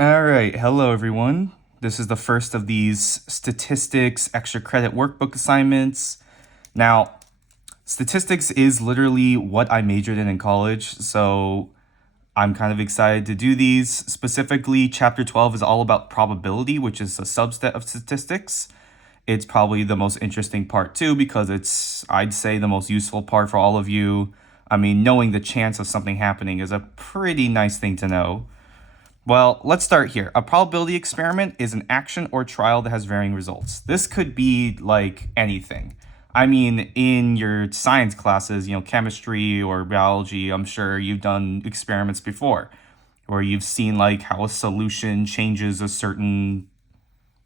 All right, hello everyone. This is the first of these statistics extra credit workbook assignments. Now, statistics is literally what I majored in college, so I'm kind of excited to do these. Specifically, chapter 12 is all about probability, which is a subset of statistics. It's probably the most interesting part too because it's, I'd say, the most useful part for all of you. I mean, knowing the chance of something happening is a pretty nice thing to know. Well, let's start here. A probability experiment is an action or trial that has varying results. This could be like anything. I mean, in your science classes, chemistry or biology, I'm sure you've done experiments before where you've seen like how a solution changes a certain,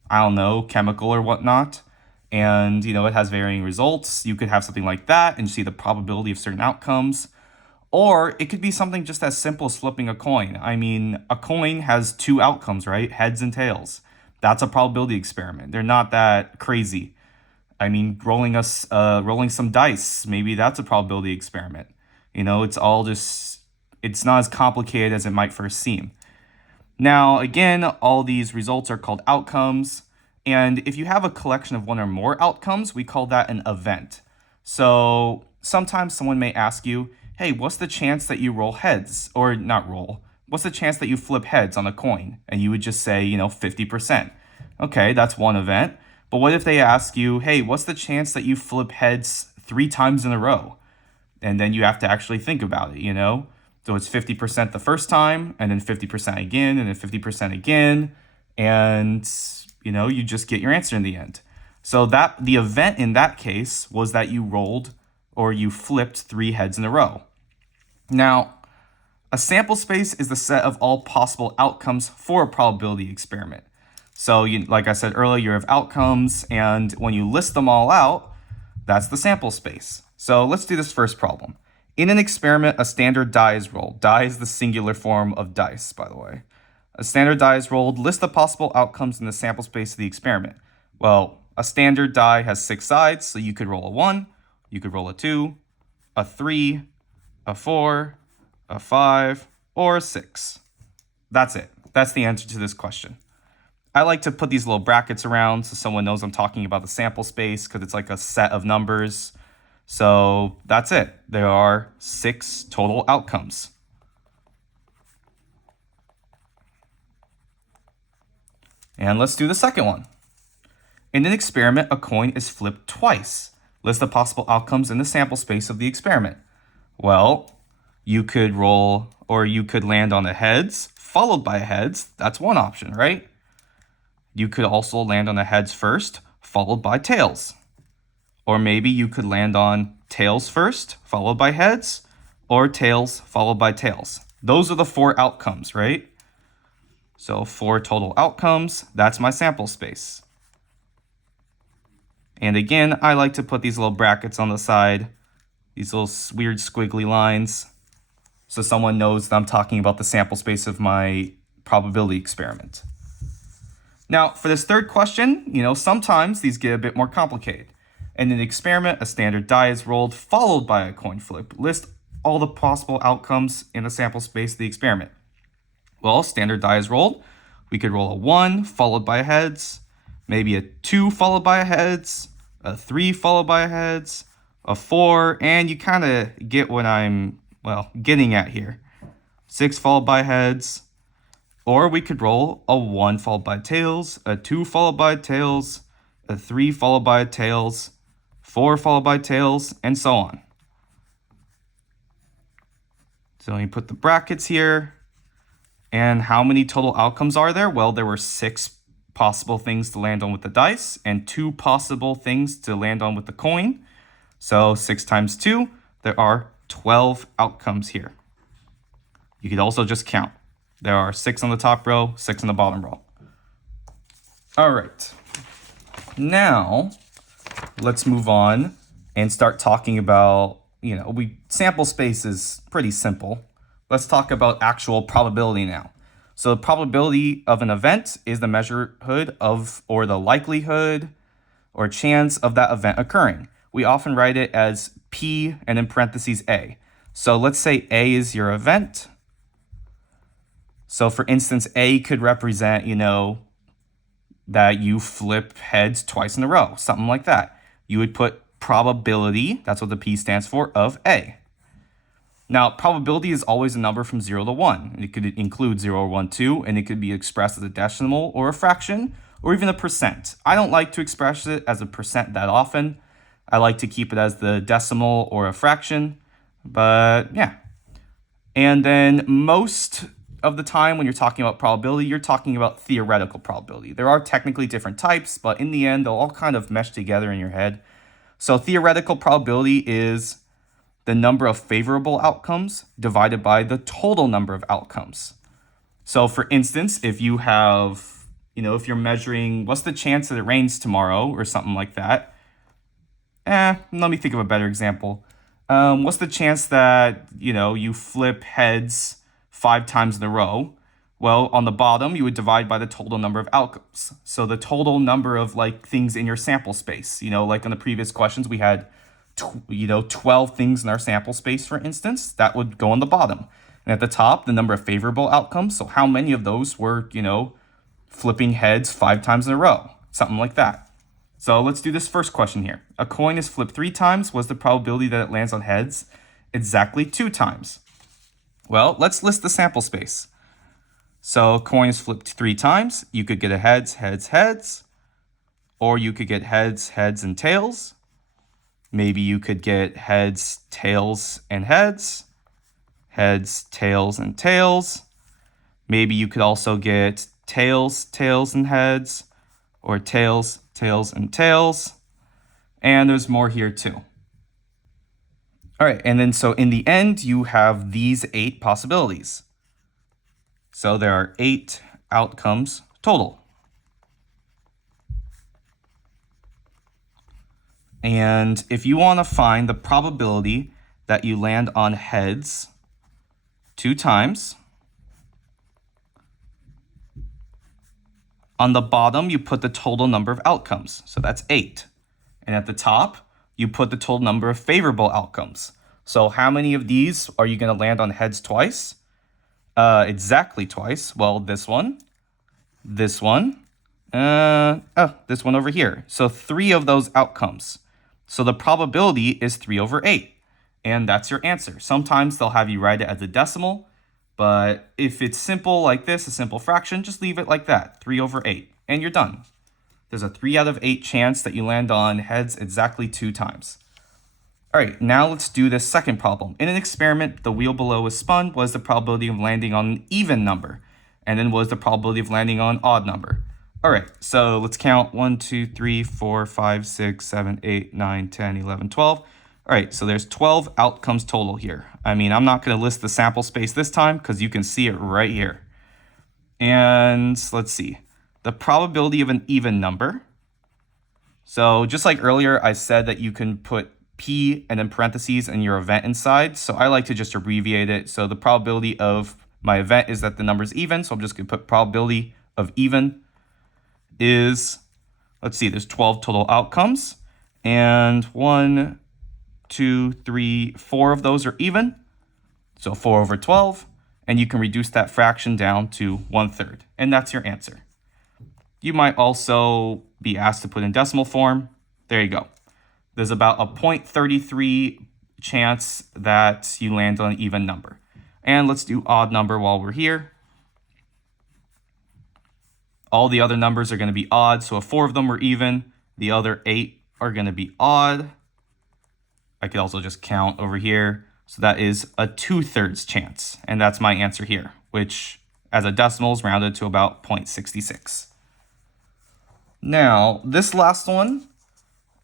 I don't know, chemical or whatnot. And, it has varying results. You could have something like that and see the probability of certain outcomes. Or it could be something just as simple as flipping a coin. I mean, a coin has two outcomes, right? Heads and tails. That's a probability experiment. They're not that crazy. I mean, rolling some dice, maybe that's a probability experiment. It's all just, it's not as complicated as it might first seem. Now, again, all these results are called outcomes. And if you have a collection of one or more outcomes, we call that an event. So sometimes someone may ask you, hey, what's the chance that you roll heads? Or not roll. What's the chance that you flip heads on a coin? And you would just say, 50%. Okay, that's one event. But what if they ask you, hey, what's the chance that you flip heads 3 times in a row? And then you have to actually think about it. So it's 50% the first time, and then 50% again, and then 50% again. And, you just get your answer in the end. So that the event in that case was that you rolled or you flipped 3 heads in a row. Now, a sample space is the set of all possible outcomes for a probability experiment. So, like I said earlier, you have outcomes, and when you list them all out, that's the sample space. So let's do this first problem. In an experiment, a standard die is rolled. Die is the singular form of dice, by the way. A standard die is rolled. List the possible outcomes in the sample space of the experiment. Well, a standard die has 6 sides, so you could roll a 1, you could roll a 2, a 3, a 4, a 5, or a 6. That's it. That's the answer to this question. I like to put these little brackets around so someone knows I'm talking about the sample space because it's like a set of numbers. So that's it. There are 6 total outcomes. And let's do the second one. In an experiment, a coin is flipped twice. List the possible outcomes in the sample space of the experiment. Well, you could roll or you could land on a heads followed by a heads. That's one option, right? You could also land on the heads first, followed by tails. Or maybe you could land on tails first, followed by heads, or tails followed by tails. Those are the 4 outcomes, right? So 4 total outcomes, that's my sample space. And again, I like to put these little brackets on the side, these little weird squiggly lines, so someone knows that I'm talking about the sample space of my probability experiment. Now, for this third question, sometimes these get a bit more complicated. In an experiment, a standard die is rolled, followed by a coin flip. List all the possible outcomes in the sample space of the experiment. Well, standard die is rolled. We could roll a 1 followed by a heads, maybe a 2 followed by a heads, a 3 followed by a heads, a 4, and you kind of get what I'm, getting at here. 6 followed by heads, or we could roll a 1 followed by tails, a 2 followed by tails, a 3 followed by tails, 4 followed by tails, and so on. So let me put the brackets here. And how many total outcomes are there? Well, there were 6 possible things to land on with the dice and 2 possible things to land on with the coin. So 6 times 2, there are 12 outcomes here. You could also just count. There are 6 on the top row, 6 on the bottom row. All right. Now, let's move on and start talking about, sample space is pretty simple. Let's talk about actual probability now. So the probability of an event is the measurehood of, or the likelihood or chance of that event occurring. We often write it as P and in parentheses A. So let's say A is your event. So for instance, A could represent, that you flip heads twice in a row, something like that. You would put probability, that's what the P stands for, of A. Now, probability is always a number from 0 to 1. It could include 0 or 1, 2, and it could be expressed as a decimal or a fraction, or even a percent. I don't like to express it as a percent that often. I like to keep it as the decimal or a fraction, but yeah. And then most of the time when you're talking about probability, you're talking about theoretical probability. There are technically different types, but in the end, they'll all kind of mesh together in your head. So theoretical probability is the number of favorable outcomes divided by the total number of outcomes. So for instance, if you have, if you're measuring what's the chance that it rains tomorrow or something like that. Let me think of a better example. What's the chance that, you flip heads 5 times in a row? Well, on the bottom, you would divide by the total number of outcomes. So the total number of things in your sample space, like in the previous questions, we had 12 things in our sample space, for instance, that would go on the bottom. And at the top, the number of favorable outcomes. So how many of those were, flipping heads 5 times in a row, something like that. So let's do this first question here. A coin is flipped 3 times. What's the probability that it lands on heads? Exactly 2 times. Well, let's list the sample space. So a coin is flipped 3 times. You could get a heads, heads, heads. Or you could get heads, heads, and tails. Maybe you could get heads, tails, and heads. Heads, tails, and tails. Maybe you could also get tails, tails, and heads. Or tails, tails, and tails. And there's more here too. All right, and then so in the end, you have these 8 possibilities. So there are 8 outcomes total. And if you want to find the probability that you land on heads 2 times, on the bottom, you put the total number of outcomes. So that's 8. And at the top, you put the total number of favorable outcomes. So how many of these are you going to land on heads twice? Exactly twice. Well, this one, this one, this one over here. So 3 of those outcomes. So the probability is 3 over 8. And that's your answer. Sometimes they'll have you write it as a decimal. But if it's simple like this, a simple fraction, just leave it like that, 3 over 8, and you're done. There's a 3 out of 8 chance that you land on heads exactly 2 times. All right, now let's do this second problem. In an experiment, the wheel below was spun. What is the probability of landing on an even number? And then what is the probability of landing on an odd number? All right, so let's count 1, 2, 3, 4, 5, 6, 7, 8, 9, 10, 11, 12. All right, so there's 12 outcomes total here. I mean, I'm not going to list the sample space this time because you can see it right here. And let's see, the probability of an even number. So just like earlier, I said that you can put P and then parentheses and your event inside. So I like to just abbreviate it. So the probability of my event is that the number is even. So I'm just going to put probability of even is, let's see, there's 12 total outcomes. And 1, 2, 3, 4 of those are even. So 4 over 12. And you can reduce that fraction down to 1/3. And that's your answer. You might also be asked to put in decimal form. There you go. There's about a 0.33 chance that you land on an even number. And let's do odd number while we're here. All the other numbers are going to be odd. So if 4 of them were even, the other 8 are going to be odd. I could also just count over here. So that is a 2/3 chance. And that's my answer here, which as a decimal is rounded to about 0.66. Now, this last one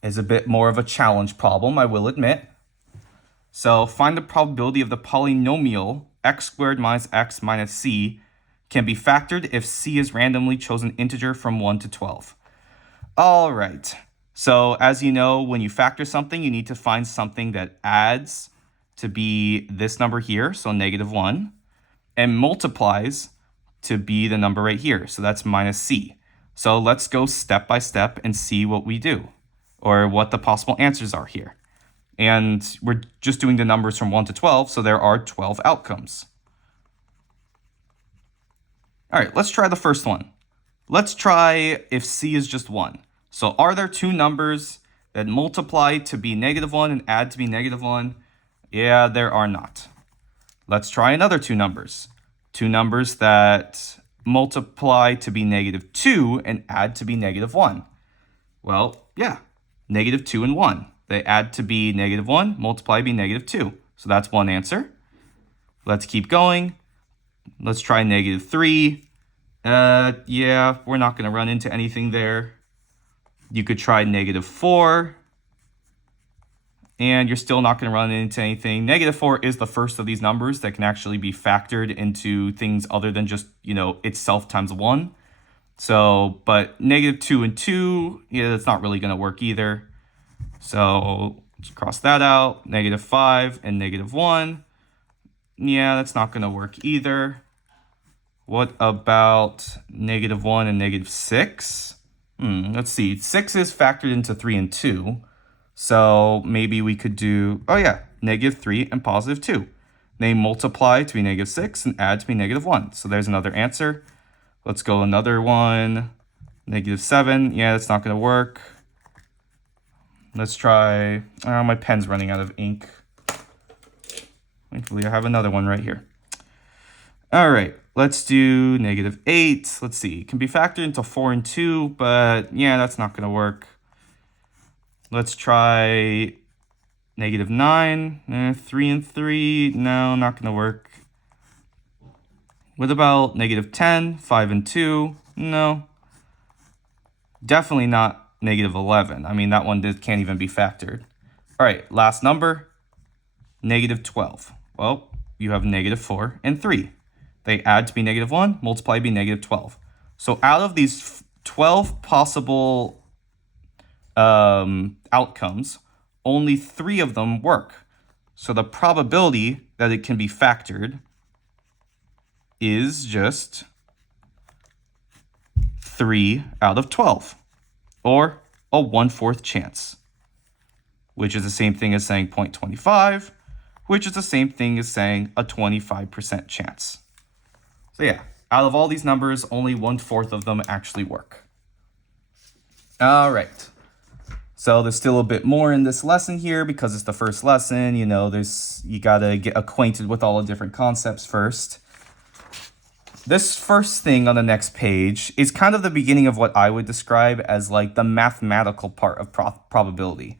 is a bit more of a challenge problem, I will admit. So find the probability of the polynomial x squared minus x minus c can be factored if c is randomly chosen integer from 1 to 12. All right. So as you know, when you factor something, you need to find something that adds to be this number here, so -1, and multiplies to be the number right here, so that's minus c. So let's go step by step and see what we do, or what the possible answers are here. And we're just doing the numbers from 1 to 12, so there are 12 outcomes. All right, let's try the first one. Let's try if c is just 1. So are there two numbers that multiply to be -1 and add to be -1? Yeah, there are not. Let's try another two numbers. Two numbers that multiply to be -2 and add to be -1. Well, yeah, -2 and 1. They add to be -1, multiply to be -2. So that's one answer. Let's keep going. Let's try -3. Yeah, we're not going to run into anything there. You could try -4. And you're still not going to run into anything. -4 is the first of these numbers that can actually be factored into things other than just, itself times 1. So, but -2 and 2, yeah, that's not really going to work either. So let's cross that out. -5 and -1. Yeah, that's not going to work either. What about -1 and -6? Let's see. 6 is factored into 3 and 2. So maybe we could do, -3 and +2. They multiply to be -6 and add to be -1. So there's another answer. Let's go another one. -7. Yeah, that's not going to work. Let's try, my pen's running out of ink. Thankfully, I have another one right here. All right, let's do -8. Let's see, it can be factored into 4 and 2, but yeah, that's not going to work. Let's try -9, 3 and 3. No, not going to work. What about -10, 5 and 2? No. Definitely not -11. I mean, that one can't even be factored. All right, last number, -12. Well, you have -4 and 3. They add to be -1, multiply to be -12. So out of these 12 possible outcomes, only 3 of them work. So the probability that it can be factored is just 3 out of 12, or a 1/4 chance, which is the same thing as saying 0.25, which is the same thing as saying a 25% chance. So yeah, out of all these numbers, only 1/4 of them actually work. All right. So there's still a bit more in this lesson here because it's the first lesson. You gotta get acquainted with all the different concepts first. This first thing on the next page is kind of the beginning of what I would describe as like the mathematical part of probability.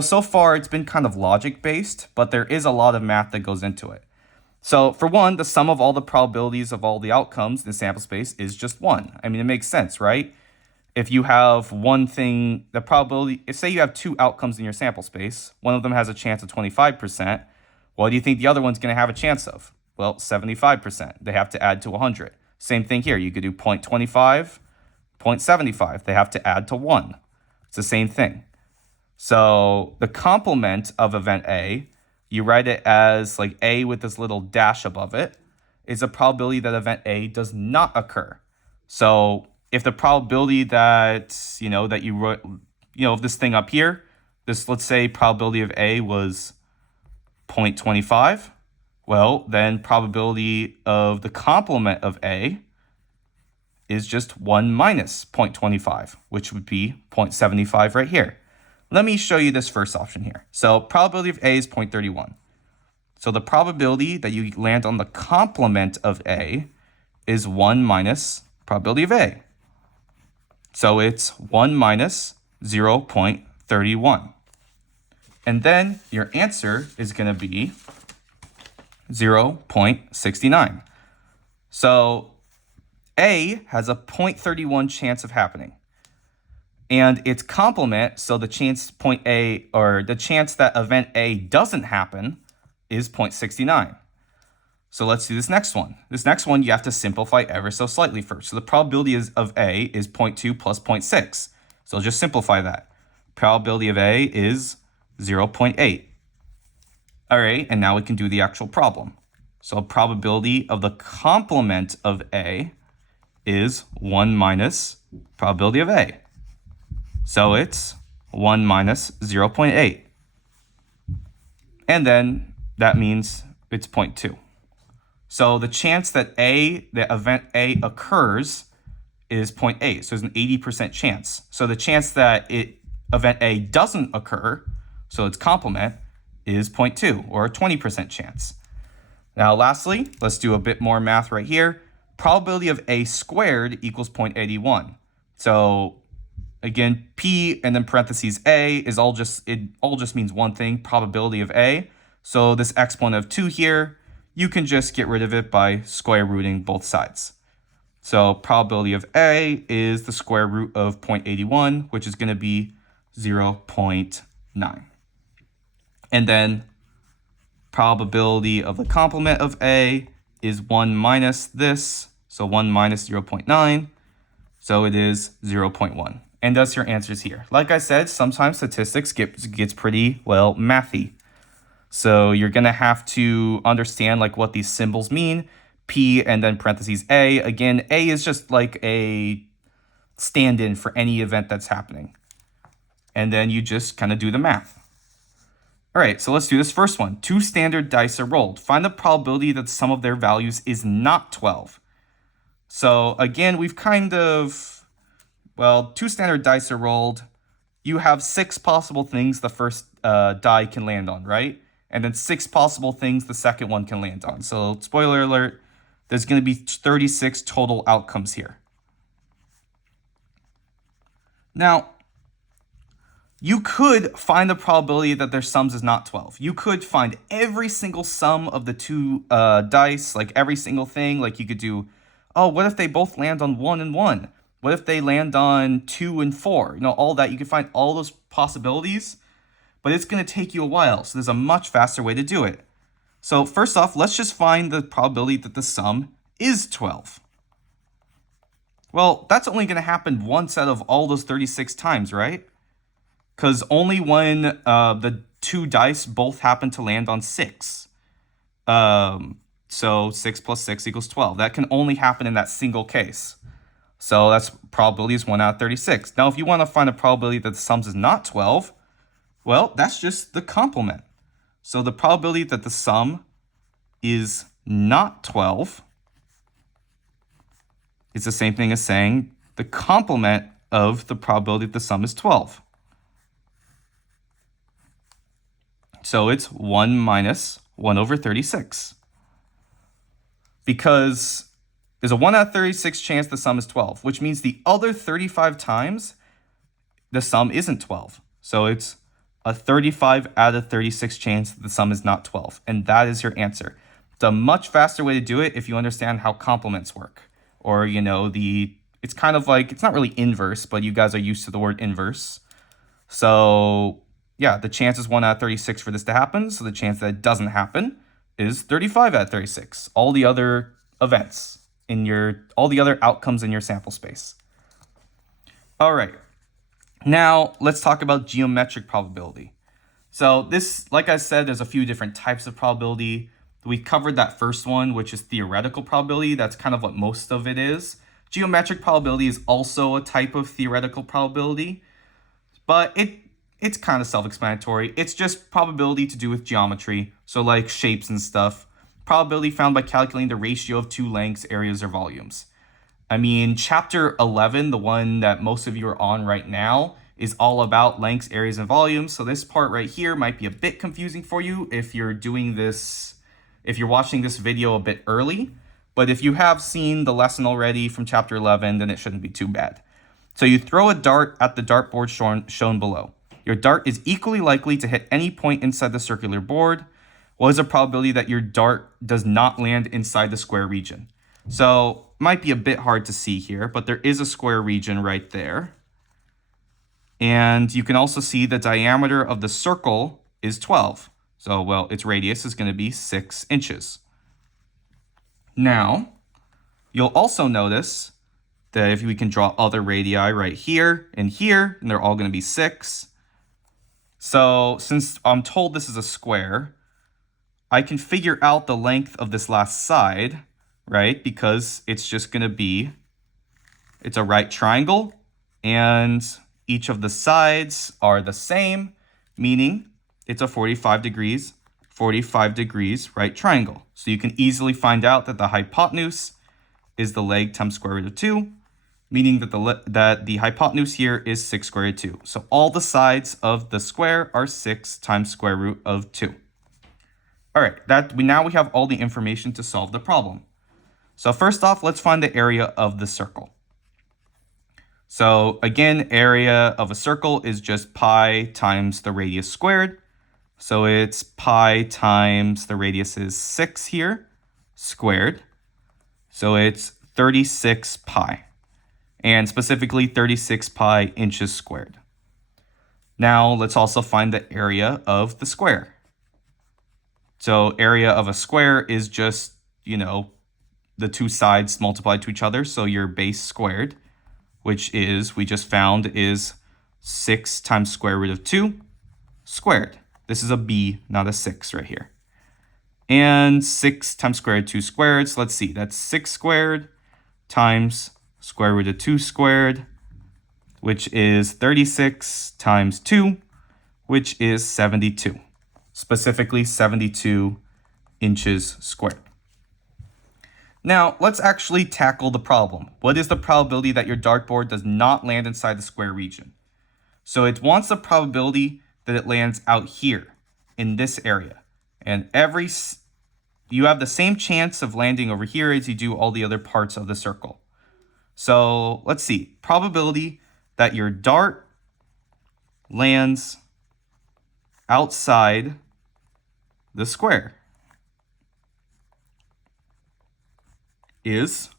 So far it's been kind of logic based, but there is a lot of math that goes into it. So for one, the sum of all the probabilities of all the outcomes in the sample space is just 1. I mean, it makes sense, right? If you have one thing, the probability, say you have 2 outcomes in your sample space, one of them has a chance of 25%, what do you think the other one's going to have a chance of? Well, 75%. They have to add to 100. Same thing here. You could do 0.25, 0.75. They have to add to 1. It's the same thing. So the complement of event A, you write it as like A with this little dash above it, is a probability that event A does not occur. So if the probability that, that you wrote, of this thing up here, let's say probability of A was 0.25, well, then probability of the complement of A is just 1 minus 0.25, which would be 0.75 right here. Let me show you this first option here. So probability of A is 0.31. So the probability that you land on the complement of A is 1 minus probability of A. So it's 1 minus 0.31. And then your answer is going to be 0.69. So A has a 0.31 chance of happening. And its complement, so the chance the chance that event A doesn't happen is 0.69. So let's do this next one. This next one, you have to simplify ever so slightly first. So the probability of A is 0.2 plus 0.6. So just simplify that. Probability of A is 0.8. All right, and now we can do the actual problem. So probability of the complement of A is 1 minus probability of A. So it's 1 minus 0.8. And then that means it's 0.2. So the chance that the event A occurs is 0.8. So there's an 80% chance. So the chance that event A doesn't occur, so its complement, is 0.2, or a 20% chance. Now lastly, let's do a bit more math right here. Probability of A squared equals 0.81. So again, P and then parentheses A is all just means one thing, probability of A. So this exponent of 2 here, you can just get rid of it by square rooting both sides. So probability of A is the square root of 0.81, which is going to be 0.9. And then probability of the complement of A is 1 minus this, so 1 minus 0.9, so it is 0.1. And thus your answers here. Like I said, sometimes statistics gets pretty, well, mathy. So you're going to have to understand like what these symbols mean. P and then parentheses A. Again, A is just like a stand-in for any event that's happening. And then you just kind of do the math. All right, so let's do this first one. 2 standard dice are rolled. Find the probability that the sum of their values is not 12. So again, we've kind of, well, 2 standard dice are rolled. You have 6 possible things the first die can land on, right? And then 6 possible things the second one can land on. So spoiler alert, there's going to be 36 total outcomes here. Now, you could find the probability that their sums is not 12. You could find every single sum of the 2 dice, like every single thing. Like you could do, oh, what if they both land on 1 and 1? What if they land on 2 and 4? You know, all that. You can find all those possibilities, but it's going to take you a while. So there's a much faster way to do it. So first off, let's just find the probability that the sum is 12. Well, that's only going to happen once out of all those 36 times, right? Because only when the 2 dice both happen to land on 6. So 6 plus 6 equals 12. That can only happen in that single case. So that's probability is 1 out of 36. Now, if you want to find a probability that the sums is not 12, well, that's just the complement. So the probability that the sum is not 12 is the same thing as saying the complement of the probability that the sum is 12. So it's 1 minus 1 over 36. Because there's a 1 out of 36 chance the sum is 12, which means the other 35 times the sum isn't 12. So it's a 35 out of 36 chance that the sum is not 12. And that is your answer. It's a much faster way to do it if you understand how complements work. Or, you know, it's kind of like, it's not really inverse, but you guys are used to the word inverse. So yeah, the chance is 1 out of 36 for this to happen. So the chance that it doesn't happen is 35 out of 36. All the other events all the other outcomes in your sample space. All right. Now let's talk about geometric probability. So this, like I said, there's a few different types of probability. We covered that first one, which is theoretical probability. That's kind of what most of it is. Geometric probability is also a type of theoretical probability, but it's kind of self-explanatory. It's just probability to do with geometry, so like shapes and stuff. Probability found by calculating the ratio of 2 lengths, areas, or volumes. I mean, chapter 11, the one that most of you are on right now, is all about lengths, areas, and volumes. So this part right here might be a bit confusing for you if you're watching this video a bit early. But if you have seen the lesson already from chapter 11, then it shouldn't be too bad. So you throw a dart at the dartboard shown below. Your dart is equally likely to hit any point inside the circular board. What is the probability that your dart does not land inside the square region? So might be a bit hard to see here, but there is a square region right there. And you can also see the diameter of the circle is 12. So, well, its radius is going to be 6 inches. Now, you'll also notice that if we can draw other radii right here, and they're all going to be 6. So since I'm told this is a square, I can figure out the length of this last side, right? Because it's just going to be, it's a right triangle, and each of the sides are the same, meaning it's a 45 degrees 45 degrees right triangle. So you can easily find out that the hypotenuse is the leg times square root of 2, meaning that the hypotenuse here is 6 square root of 2. So all the sides of the square are 6 times square root of 2. All right, now we have all the information to solve the problem. So first off, let's find the area of the circle. So again, area of a circle is just pi times the radius squared. So it's pi times the radius is 6 here, squared. So it's 36 pi, and specifically 36 pi inches squared. Now let's also find the area of the square. So area of a square is just, the two sides multiplied to each other. So your base squared, which is, we just found, is 6 times square root of 2 squared. This is a b, not a 6 right here. And 6 times square root of 2 squared. So let's see, that's 6 squared times square root of 2 squared, which is 36 times 2, which is 72. Specifically 72 inches squared. Now, let's actually tackle the problem. What is the probability that your dartboard does not land inside the square region? So it wants the probability that it lands out here in this area. And you have the same chance of landing over here as you do all the other parts of the circle. So let's see, probability that your dart lands outside the square is,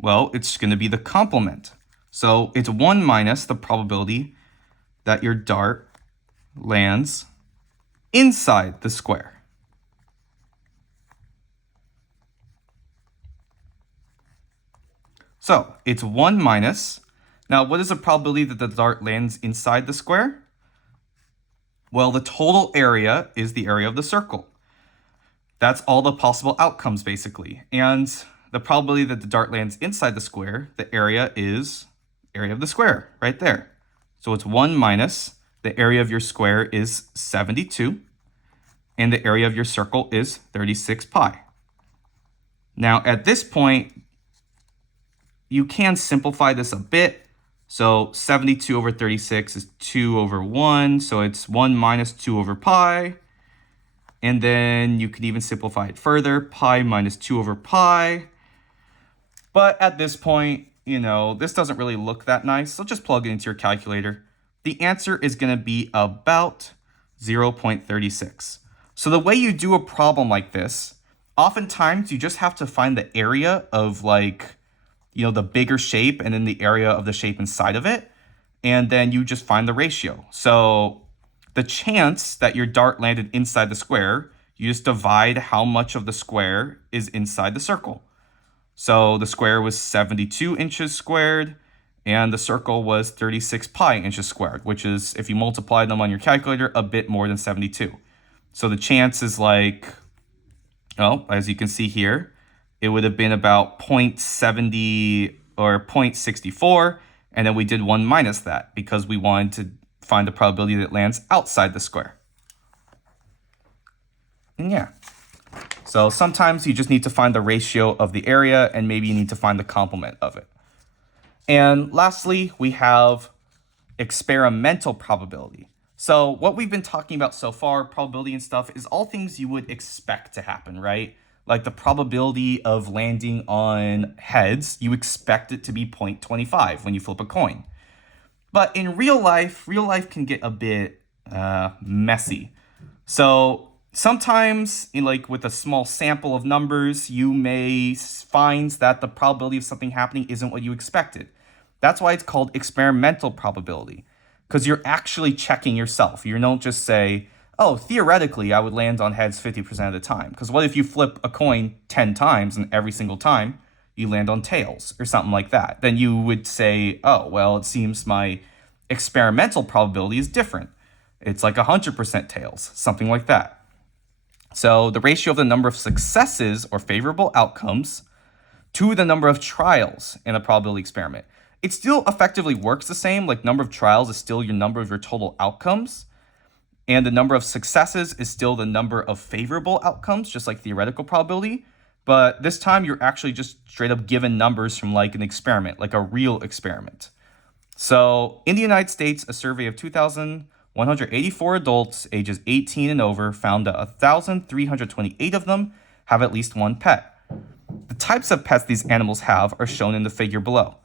well, it's going to be the complement. So it's 1 minus the probability that your dart lands inside the square. So it's 1 minus. Now, what is the probability that the dart lands inside the square? Well, the total area is the area of the circle. That's all the possible outcomes, basically. And the probability that the dart lands inside the square, the area is area of the square, right there. So it's 1 minus, the area of your square is 72, and the area of your circle is 36 pi. Now, at this point, you can simplify this a bit. So 72 over 36 is 2 over 1. So it's 1 minus 2 over pi. And then you can even simplify it further. Pi minus 2 over pi. But at this point, this doesn't really look that nice. So just plug it into your calculator. The answer is going to be about 0.36. So the way you do a problem like this, oftentimes you just have to find the area of the bigger shape and then the area of the shape inside of it. And then you just find the ratio. So the chance that your dart landed inside the square, you just divide how much of the square is inside the circle. So the square was 72 inches squared and the circle was 36 pi inches squared, which is, if you multiply them on your calculator, a bit more than 72. So the chance is as you can see here, it would have been about 0.70 or 0.64, and then we did 1 minus that because we wanted to find the probability that it lands outside the square. And yeah, so sometimes you just need to find the ratio of the area, and maybe you need to find the complement of it. And lastly, we have experimental probability. So what we've been talking about so far, probability and stuff, is all things you would expect to happen, right? Like the probability of landing on heads, you expect it to be 0.25 when you flip a coin. But in real life can get a bit messy. So sometimes, with a small sample of numbers, you may find that the probability of something happening isn't what you expected. That's why it's called experimental probability, because you're actually checking yourself. You don't just say, oh, theoretically, I would land on heads 50% of the time. Because what if you flip a coin 10 times and every single time you land on tails or something like that? Then you would say, oh, well, it seems my experimental probability is different. It's like 100% tails, something like that. So the ratio of the number of successes or favorable outcomes to the number of trials in a probability experiment. It still effectively works the same, like number of trials is still your number of your total outcomes. And the number of successes is still the number of favorable outcomes, just like theoretical probability. But this time you're actually just straight up given numbers from like an experiment, like a real experiment. So in the United States, a survey of 2,184 adults ages 18 and over found that 1,328 of them have at least one pet. The types of pets these animals have are shown in the figure below.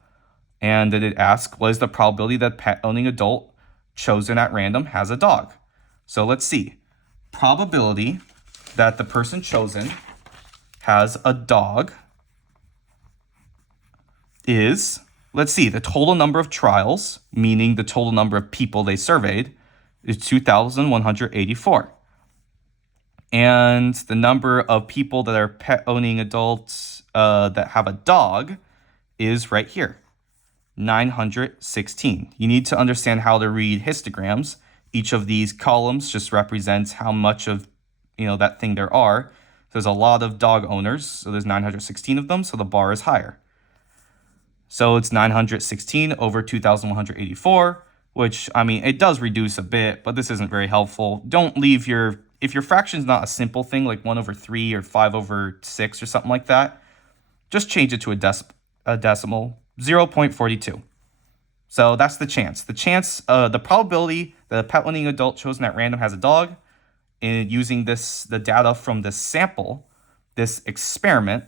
And then it asks, what is the probability that pet-owning adult chosen at random has a dog? So let's see. Probability that the person chosen has a dog is, let's see, the total number of trials, meaning the total number of people they surveyed, is 2,184. And the number of people that are pet-owning adults that have a dog is right here, 916. You need to understand how to read histograms. Each of these columns just represents how much of that thing there are. There's a lot of dog owners, so there's 916 of them, so the bar is higher. So it's 916 over 2,184, which, I mean, it does reduce a bit, but this isn't very helpful. Don't leave if your fraction's not a simple thing like 1 over 3 or 5 over 6 or something like that, just change it to a decimal, 0.42. So that's the chance. The probability that a pet-owning adult chosen at random has a dog, and using the data from this sample, this experiment,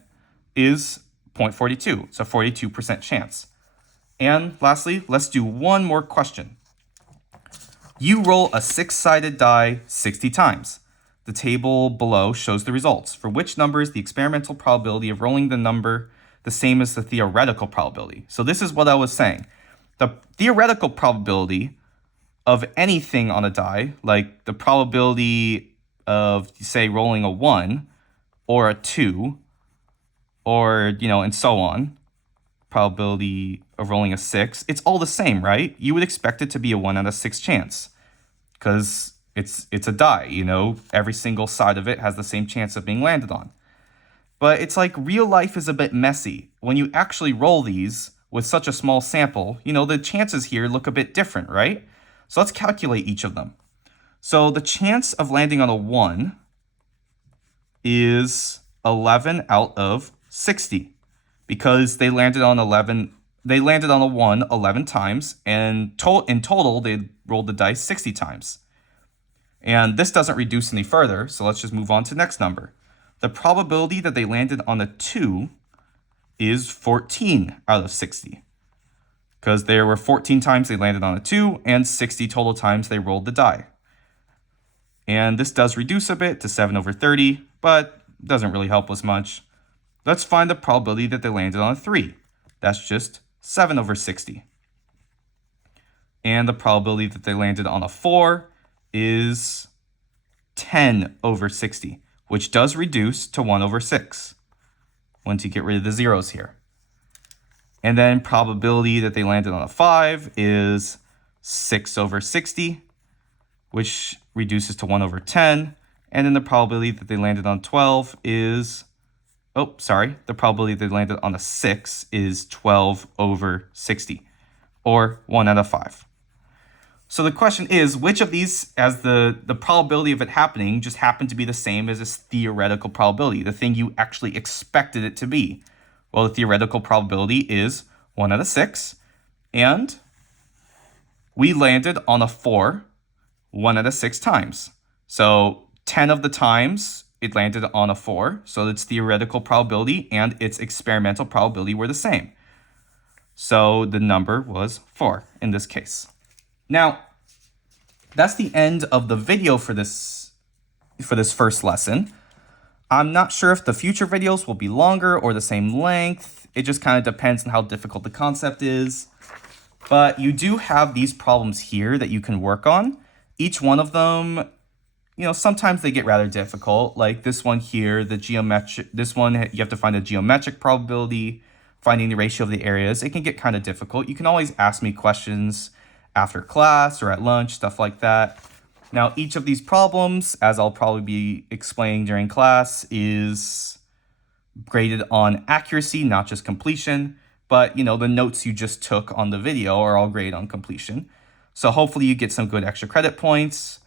is 0.42. It's a 42% chance. And lastly, let's do one more question. You roll a 6-sided die 60 times. The table below shows the results. For which number is the experimental probability of rolling the number the same as the theoretical probability? So this is what I was saying. The theoretical probability of anything on a die, like the probability of, say, rolling a 1 or a 2, or, and so on, probability of rolling a 6, it's all the same, right? You would expect it to be a 1 out of 6 chance because it's a die, every single side of it has the same chance of being landed on. But it's like real life is a bit messy. When you actually roll these with such a small sample, the chances here look a bit different, right? So let's calculate each of them. So the chance of landing on a 1 is 11 out of 60 because they landed on a 1 11 times, and in total they rolled the dice 60 times. And this doesn't reduce any further, so let's just move on to the next number. The probability that they landed on a 2 is 14 out of 60 because there were 14 times they landed on a 2 and 60 total times they rolled the die. And this does reduce a bit to 7 over 30, but doesn't really help us much. Let's find the probability that they landed on a 3. That's just 7 over 60. And the probability that they landed on a 4 is 10 over 60, which does reduce to 1 over 6 once you get rid of the zeros here. And then probability that they landed on a 5 is 6 over 60, which reduces to 1 over 10. And then the probability that they landed on 12 is, the probability they landed on a 6 is 12 over 60, or 1 out of 5. So the question is, which of these, as the probability of it happening, just happened to be the same as this theoretical probability, the thing you actually expected it to be? Well, the theoretical probability is 1 out of 6, and we landed on a 4 1 out of 6 times. So 10 of the times it landed on a 4, so its theoretical probability and its experimental probability were the same. So the number was 4 in this case. Now, that's the end of the video for this first lesson. I'm not sure if the future videos will be longer or the same length. It just kind of depends on how difficult the concept is. But you do have these problems here that you can work on. Each one of them, sometimes they get rather difficult. Like this one here, this one, you have to find a geometric probability, finding the ratio of the areas. It can get kind of difficult. You can always ask me questions after class or at lunch, stuff like that. Now, each of these problems, as I'll probably be explaining during class, is graded on accuracy, not just completion. But, the notes you just took on the video are all graded on completion. So hopefully you get some good extra credit points.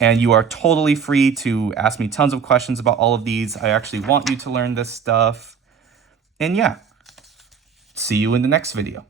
And you are totally free to ask me tons of questions about all of these. I actually want you to learn this stuff. And yeah, see you in the next video.